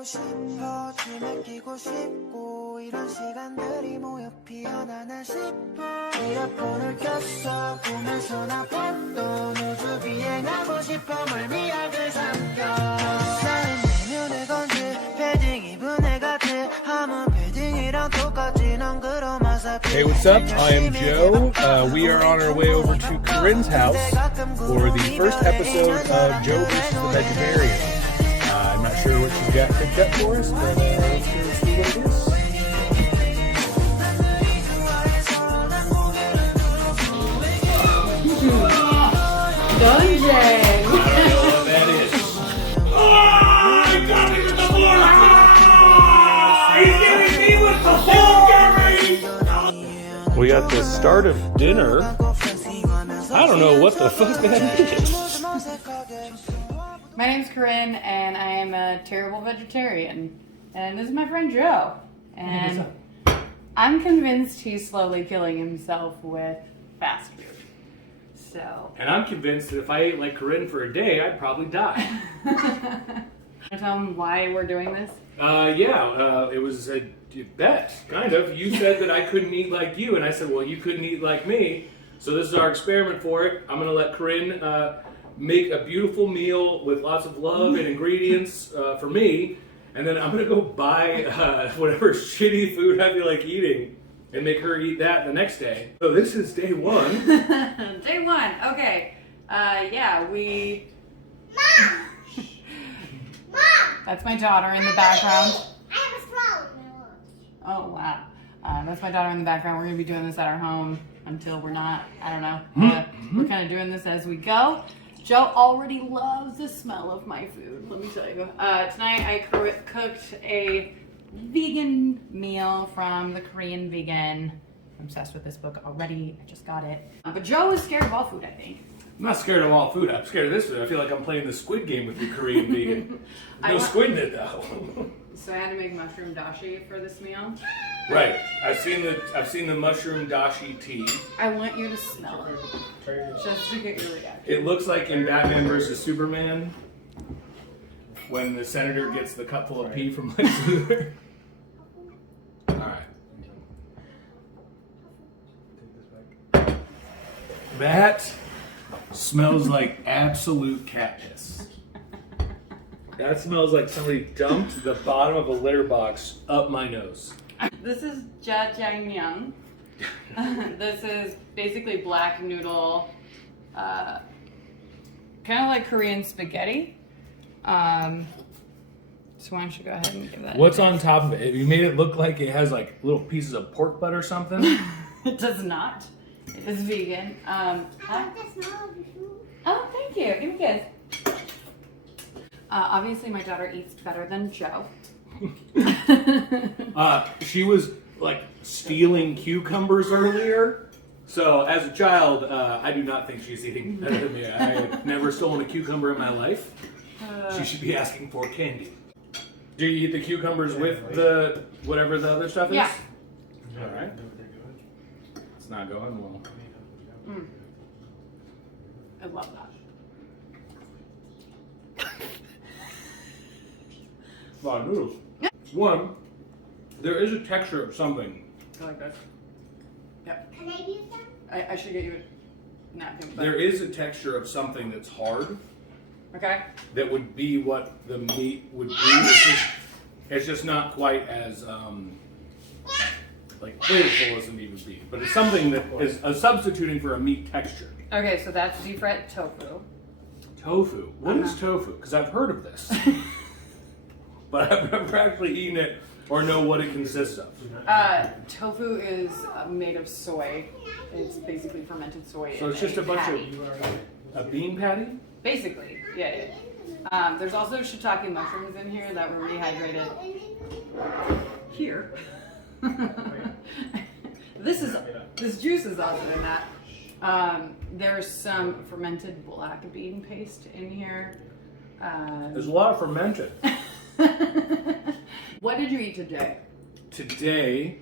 하고 싶어 춤에 끼고 싶고 이런 시간들이 모여 피어나나 싶어 이어폰을 꼈어 보면서 나 봤던 우주 비행하고 싶어 멀미약을 삼켜 나는 내면의 건지 패딩 입은 애 같아 하면 패딩이랑 똑같이 넌 그럼 Hey, what's up? I am Joe. We are on our way over to Corinne's house for the first episode of Joe versus the Vegetarian. I'm not sure what she's got picked up for us, but let's go see what it is. Dungeon! I don't know what that is. Oh, I got it in the floor! He's giving me with the floor! We got the start of dinner. I don't know what the fuck that is. My name's Corinne, and I am a terrible vegetarian. And this is my friend Joe. And I'm convinced he's slowly killing himself with fast food. So. And I'm convinced that if I ate like Corinne for a day, I'd probably die. Tell him why we're doing this? It was a bet, kind of. You said that I couldn't eat like you, and I said, well, you couldn't eat like me. So this is our experiment for it. I'm gonna let Corinne make a beautiful meal with lots of love and ingredients for me, and then I'm gonna go buy whatever shitty food I feel like eating and make her eat that the next day. So this is day one. Day one, okay. We... Mom! Mom! That's my daughter in the background. I have a straw in my lunch. Oh, wow. That's my daughter in the background. We're going to be doing this at our home until we're not. I don't know. We're kind of doing this as we go. Joe already loves the smell of my food, let me tell you. Tonight I cooked a vegan meal from the Korean Vegan. I'm obsessed with this book already. I just got it. But Joe is scared of all food, I think. I'm not scared of all food. I'm scared of this food. I feel like I'm playing the Squid Game with the Korean vegan. No squid in it though. So I had to make mushroom dashi for this meal. Right. I've seen the mushroom dashi tea. I want you to smell it, just to get your reaction. It looks like in Batman vs Superman when the senator gets the cup full of pee from Lex Luthor. All right. That smells like absolute cat piss. That smells like somebody dumped the bottom of a litter box up my nose. This is Jjajangmyun. This is basically black noodle, kind of like Korean spaghetti. So why don't you go ahead and give that What's on top of it? You made it look like it has like little pieces of pork butt or something. It does not. It is vegan. I like the smell of your food. Oh, thank you. Give me a kiss. Obviously, my daughter eats better than Joe. She was like stealing cucumbers earlier. So as a child, I do not think she's eating better than me. I have never stolen a cucumber in my life. She should be asking for candy. Do you eat the cucumbers with the whatever the other stuff is? Yeah. All right. It's not going well. I love that. A lot of noodles. One, there is a texture of something. I like this. Yep. Can I use them? I should get you a napkin. But... There is a texture of something that's hard. Okay. That would be what the meat would be. It's just not quite as like flavorful as the meat would be. But it's something that is substituting for a meat texture. Okay, so that's deep fried tofu. Tofu. What is tofu? Because I've heard of this. But I've never actually eaten it or know what it consists of. Tofu is made of soy. It's basically fermented soy. So it's just a bunch patty. of a bean patty? Basically, yeah. There's also shiitake mushrooms in here that were rehydrated. Here. This juice is also in that. There's some fermented black bean paste in here. There's a lot of fermented. What did you eat today? Today,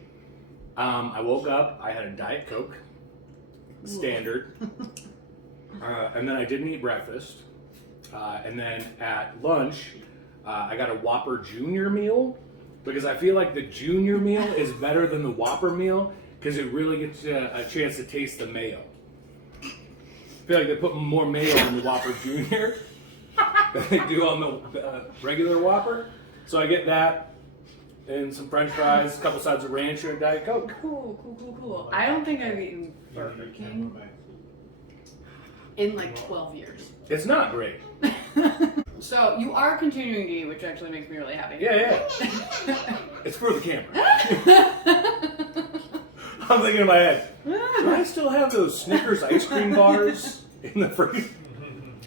I woke up, I had a Diet Coke, standard, and then I didn't eat breakfast, and then at lunch, I got a Whopper Junior meal because I feel like the Junior meal is better than the Whopper meal because it really gets you a chance to taste the mayo. I feel like they put more mayo on the Whopper Junior than they do on the regular Whopper. So I get that and some French fries, a couple sides of ranch and Diet Coke. Cool. I don't think I've eaten Burger King in like 12 years. It's not great. So you are continuing to eat, which actually makes me really happy. Yeah. It's for the camera. I'm thinking in my head, do I still have those Snickers ice cream bars in the freezer?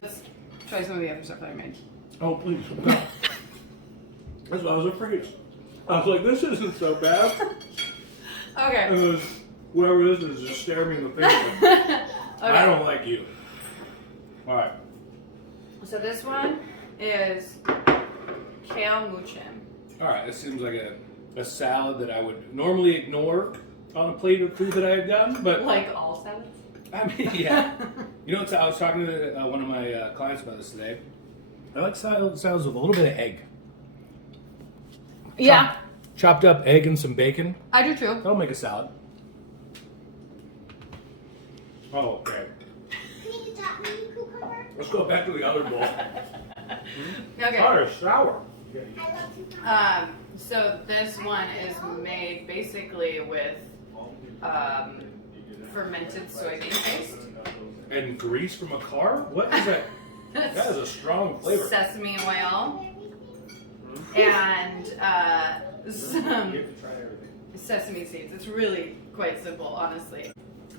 Let's try some of the other stuff that I made. Oh, please. No. That's what I was afraid of. I was like, this isn't so bad. Okay. And then whoever this is just staring me in the face. Like, I don't like you. All right. So this one is kale Moochim. All right. This seems like a salad that I would normally ignore on a plate of food that I had gotten, but Like all salads? I mean, yeah. You know what? I was talking to one of my clients about this today. I like salads with a little bit of egg. Yeah. Chopped up egg and some bacon. I do too. That'll make a salad. Oh, okay. Need that mini cucumber? Let's go back to the other bowl. Okay. It's sour. I love cucumber. So this one is made basically with fermented soybean paste, And grease from a car? What is that? That is a strong flavor. sesame oil, and some sesame seeds. It's really quite simple, honestly.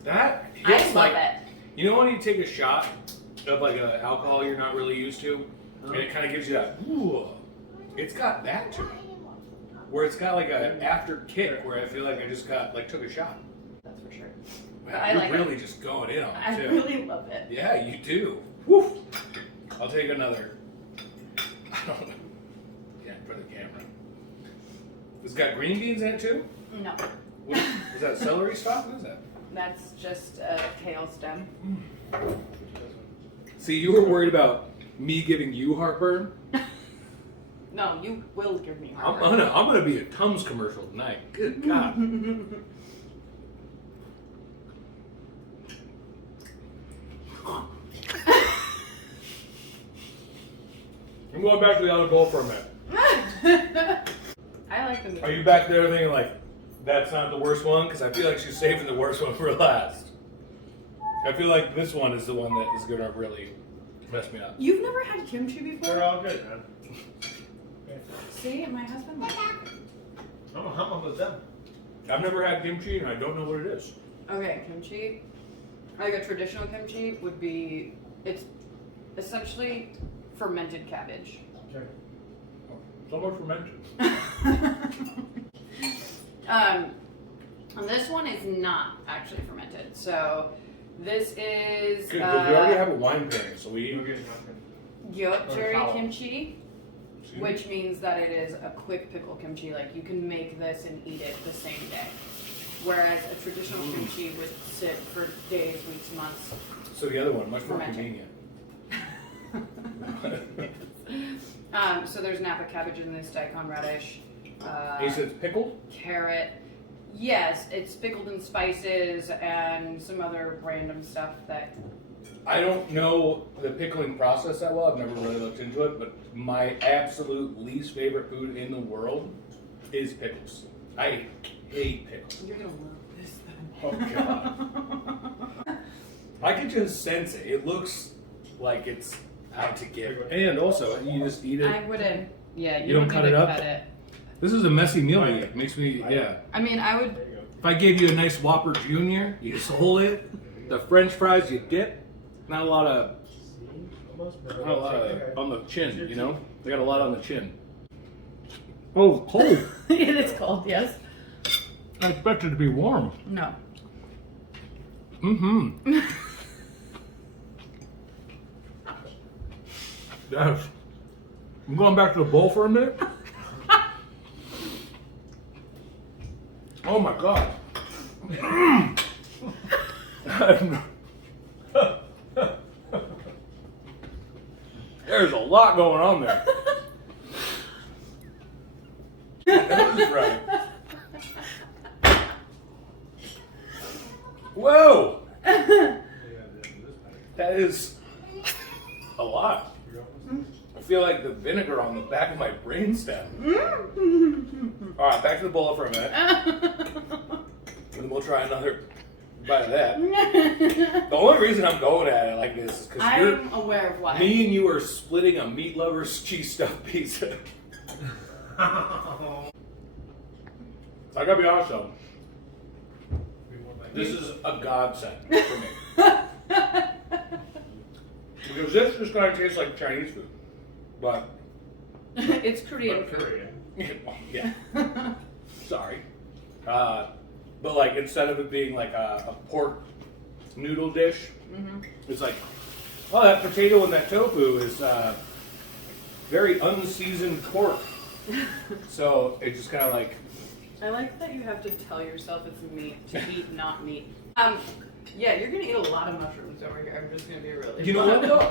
That I hits love like, it. you know when you take a shot of like an alcohol you're not really used to, and it kind of gives you that, ooh, it's got that to it. Where it's got like an after kick where I feel like I just took a shot. That's for sure. Wow, I you're like really just going in on it I too. really love it. Yeah, you do. Woo. I'll take another. I don't know. Yeah, for the camera. It's got green beans in it too? No, What, is that celery stalk? What is that? that's just a kale stem. See, you were worried about me giving you heartburn. No, you will give me I'm heartburn. gonna be a Tums commercial tonight. Good God. I'm going back to the other bowl for a minute. I like the meat. Are you back there thinking like, that's not the worst one? Because I feel like she's saving the worst one for last. I feel like this one is the one that is gonna really mess me up. You've never had kimchi before? They're all good, man. See, my husband likes it. I'm almost done. I've never had kimchi and I don't know what it is. Okay, kimchi. Like a traditional kimchi would be, it's essentially fermented cabbage. Okay. So much fermented. And this one is not actually fermented. So this is Good, because we already have a wine pairing, so we Okay. gyotjuri Or kimchi, which means that it is a quick pickle kimchi. Like you can make this and eat it the same day. Whereas a traditional kimchi would sit for days, weeks, months. So the other one, much more Fermented. convenient. So there's Napa cabbage in this, daikon radish, You said it's pickled? carrot. Yes, it's pickled in spices and some other random stuff that. I don't know the pickling process that well. I've never really looked into it, but my absolute least favorite food in the world is pickles. I hate pickles. You're gonna love this then. Oh God. I can just sense it. It looks like it's out to get. And also, you just eat I it. wouldn't. Yeah, You don't need cut to it up? Cut it. This is a messy meal to eat. It makes me, yeah. I mean, I would. There you go. If I gave you a nice Whopper Junior, you just hold it. The French fries you dip. Not a lot of on the chin, you know? They got a lot on the chin. Oh, cold. It is cold. Yes. I expect it to be warm. No. Mm-hmm. Yes. I'm going back to the bowl for a minute. Oh my God. There's a lot going on there. That was right. Whoa! That is a lot. I feel like the vinegar on the back of my brainstem. All right, back to the bowl for a minute. And we'll try another bite of that. The only reason I'm going at it like this is because I'm aware of why. me and you are splitting a meat lover's cheese stuffed pizza. I gotta be honest though, this is a godsend for me. Because this just kind of tastes like Chinese food. But It's Korean. yeah. Sorry. But like instead of it being like a pork noodle dish, it's like, oh, that potato and that tofu is very unseasoned pork. So it just kind of like. I like that you have to tell yourself it's meat to eat, not meat. Yeah, you're gonna eat a lot of mushrooms over here. I'm just gonna be really. You know what though?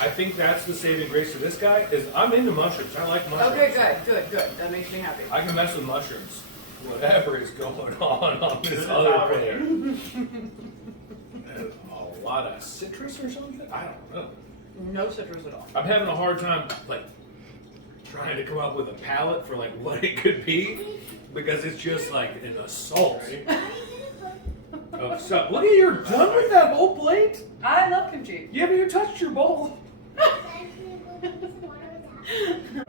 I think that's the saving grace of this guy is I'm into mushrooms. I like mushrooms. Okay, good. That makes me happy. I can mess with mushrooms. Whatever is going on this other player. A lot of citrus or something? I don't know. No citrus at all. I'm having a hard time like trying to come up with a palette for like what it could be because it's just like an assault. So, look at you're done with that whole plate? I love kimchi. You haven't even touched your bowl.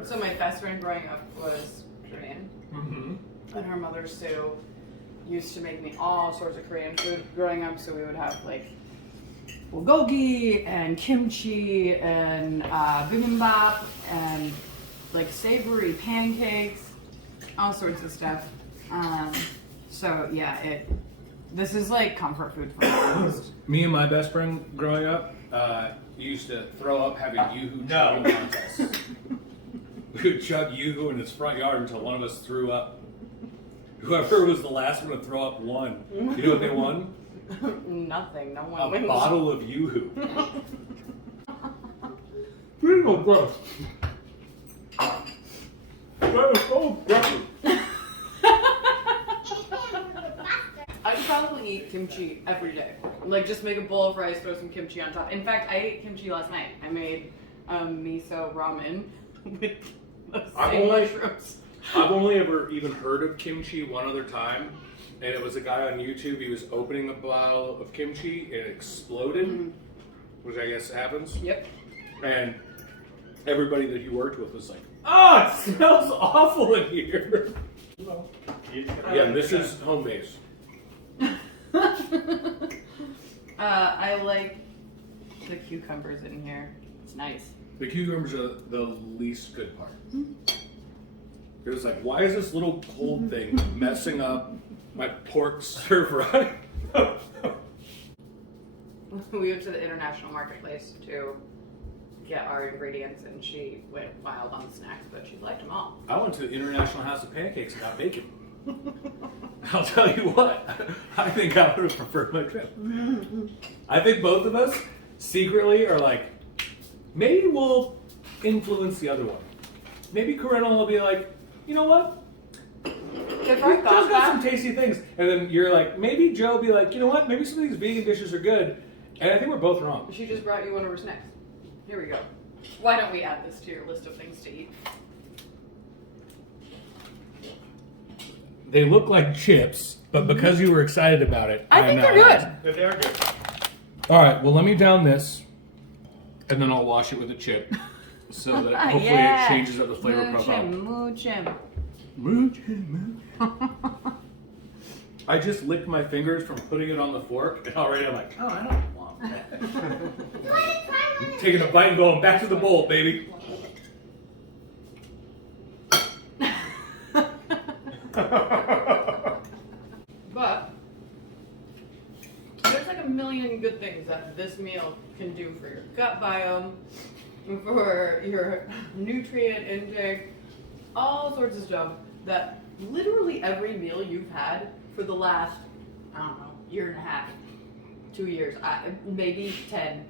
So my best friend growing up was Korean. Mm-hmm. And her mother, Sue, used to make me all sorts of Korean food growing up. So we would have like bulgogi and kimchi and bibimbap and like savory pancakes, all sorts of stuff. So yeah, this is like comfort food for me. Me and my best friend growing up used to throw up having Yoo-Hoo chugging contests. We would chug Yoo-Hoo in his front yard until one of us threw up. Whoever was the last one to throw up won. You know what they won? Nothing. No one A wins. bottle of Yoo-Hoo. Pretty gross. That is so gross. I could probably eat kimchi every day. Like, just make a bowl of rice, throw some kimchi on top. In fact, I ate kimchi last night. I made miso ramen with mushrooms. I've only ever even heard of kimchi one other time, and it was a guy on YouTube. He was opening a bottle of kimchi, and it exploded, which I guess happens. Yep. And everybody that he worked with was like, "Oh, it smells awful in here." Yeah, this is home base. I like the cucumbers in here. It's nice. The cucumbers are the least good part. It was like, why is this little cold thing messing up my pork stir fry? We went to the international marketplace to get our ingredients, and she went wild on snacks, but she liked them all. I went to the International House of Pancakes and got bacon. I'll tell you what, I think I would have preferred my trip. I think both of us secretly are like, maybe we'll influence the other one. Maybe Corinne will be like, you know what? If Joe's got some tasty things. And then you're like, maybe Joe will be like, you know what? Maybe some of these vegan dishes are good. And I think we're both wrong. She just brought you one of her snacks. Here we go. Why don't we add this to your list of things to eat? They look like chips, but because you were excited about it, I think they're good. They are good. All right, well, let me down this, and then I'll wash it with a chip, so that hopefully Yeah. it changes up the flavor profile. Moochim. Moochim. I just licked my fingers from putting it on the fork, and already I'm like, oh, I don't want that. I'm taking a bite and going back to the bowl, baby. But there's like a million good things that this meal can do for your gut biome, for your nutrient intake, all sorts of stuff that literally every meal you've had for the last, I don't know, year and a half, 2 years, maybe 10,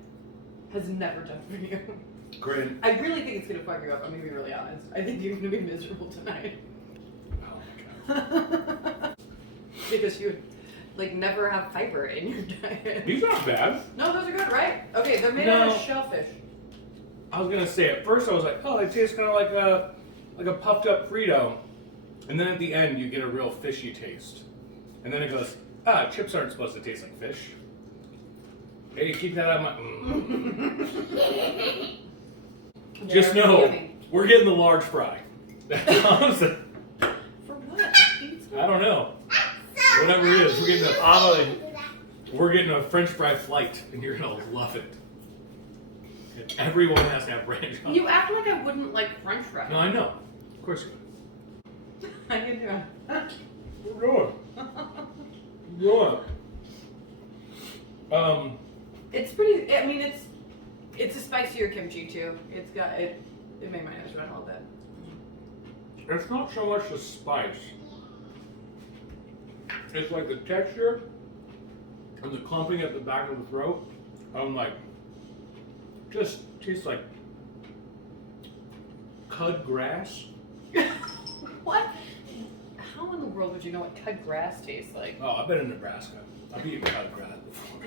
has never done for you. Great. I really think it's gonna fuck you up. I'm gonna be really honest. I think you're gonna be miserable tonight. Because you would like never have fiber in your diet. These aren't bad. No, those are good, right? Okay, they're made out of shellfish. I was gonna say at first I was like, oh, they taste kind of like a puffed up Frito, and then at the end you get a real fishy taste, and then it goes, chips aren't supposed to taste like fish. Hey, keep that out of my. Just They're know yummy. we're getting the large fry. That's all I'm saying. For what? Pizza? I don't know. Whatever it is, we're getting a French fry flight, and you're gonna love it. And everyone has to have ranch on it. You act like I wouldn't like French fries. No, I know. Of course you How you doing? would. We're going. We're going. It's pretty. I mean, it's a spicier kimchi too. It's got it. It made my nose run a little bit. It's not so much the spice. It's like the texture and the clumping at the back of the throat. I'm like, just tastes like cud grass. What? How in the world would you know what cut grass tastes like? Oh, I've been in Nebraska. I've eaten cud grass before.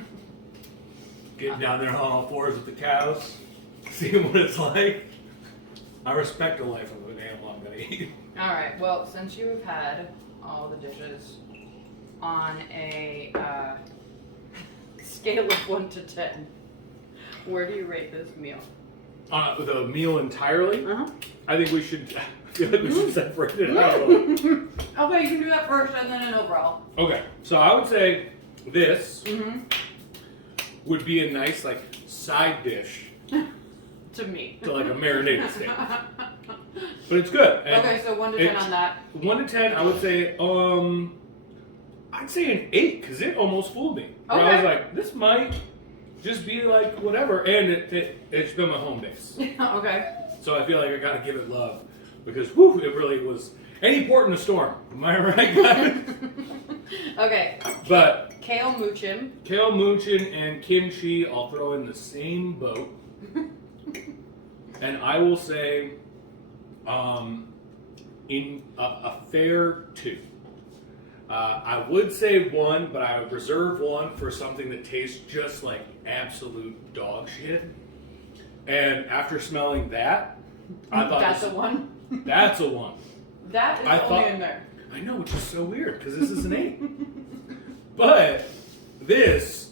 Getting down there on all fours with the cows, seeing what it's like. I respect the life of an animal I'm gonna eat. All right. Well, since you have had all the dishes on a scale of 1 to 10, where do you rate this meal? The meal entirely, Uh-huh. I think we should. I feel like we should separate it out a little. Okay, you can do that first and then an overall. Okay, so I would say this Mm-hmm. would be a nice like side dish To me. to like a marinated steak, but it's good. And Okay, so 1 to 10 it's- on that. 1 to 10, I would say I'd say an 8 because it almost fooled me. Where I was Okay. like, this might just be like whatever, and it's been my home base, Okay. so I feel like I gotta give it love because whew, it really was. Any port in a storm, am I right, guys? Okay. But Kale Moochim. kale, Moochim, and kimchi, I'll throw in the same boat. And I will say, in a fair 2. I would say 1, but I would reserve 1 for something that tastes just like absolute dog shit. And after smelling that, I thought That's a 1. that's a 1. That is I only thought- in there. I know, which is so weird because this is an 8. But this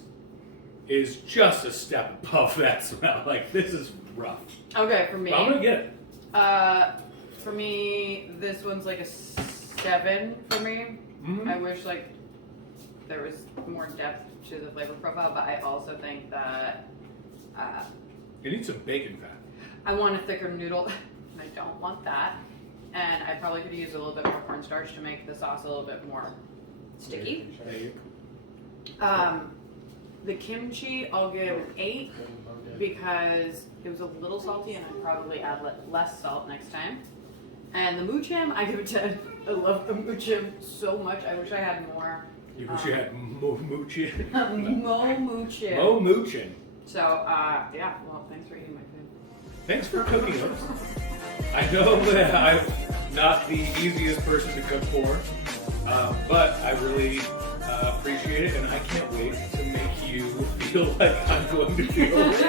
is just a step above that smell. Like, this is rough. Okay, for me. But I'm gonna get it. For me, this one's like a 7 for me. Mhm. I wish like there was more depth to the flavor profile, but I also think that It needs some bacon fat. I want a thicker noodle. And I don't want that. And I probably could use a little bit more cornstarch to make the sauce a little bit more sticky. The kimchi, I'll give an 8 because it was a little salty and I'd probably add less salt next time. And the moochim, I give it 10. I love the moochim so much. I wish I had more. You wish you had Mo Moochim. Mo Moochim. Mo Moochim. So, yeah, well, thanks for eating my food. Thanks for cooking those. I know that I'm not the easiest person to cook for, but I really appreciate it, and I can't wait to make you feel like I'm going to feel it.